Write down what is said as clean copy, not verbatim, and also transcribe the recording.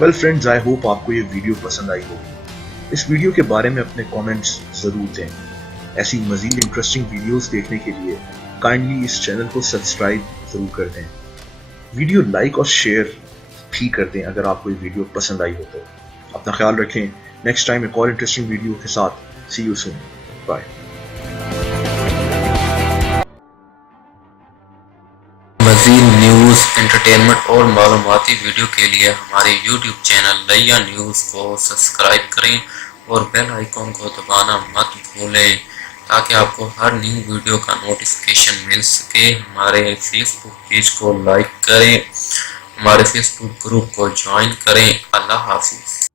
Well friends, I hope आपको ये video पसंद आई होगी। इस वीडियो के बारे में अपने कमेंट्स ज़रूर दें। ऐसी मज़ीद इंटरेस्टिंग वीडियोस देखने के लिए काइंडली इस चैनल को सब्सक्राइब ज़रूर कर दें। वीडियो लाइक और शेयर भी कर दें अगर आपको ये वीडियो पसंद आई हो तो। अपना ख्याल रखें। नेक्स्ट टाइम एक और इंटरेस्टिंग वीडियो के साथ सी यू सून। बाय। मज़ीद न्यूज़, एंटरटेनमेंट और मालूमाती वीडियो के लिए हमारे YouTube चैनल लैया न्यूज़ को सब्सक्राइब करें और बेल आइकॉन को दबाना मत भूलें ताकि आपको हर न्यू वीडियो का नोटिफिकेशन मिल सके। हमारे फेसबुक पेज को लाइक करें, हमारे फेसबुक ग्रुप को ज्वाइन करें। अल्लाह हाफिज़।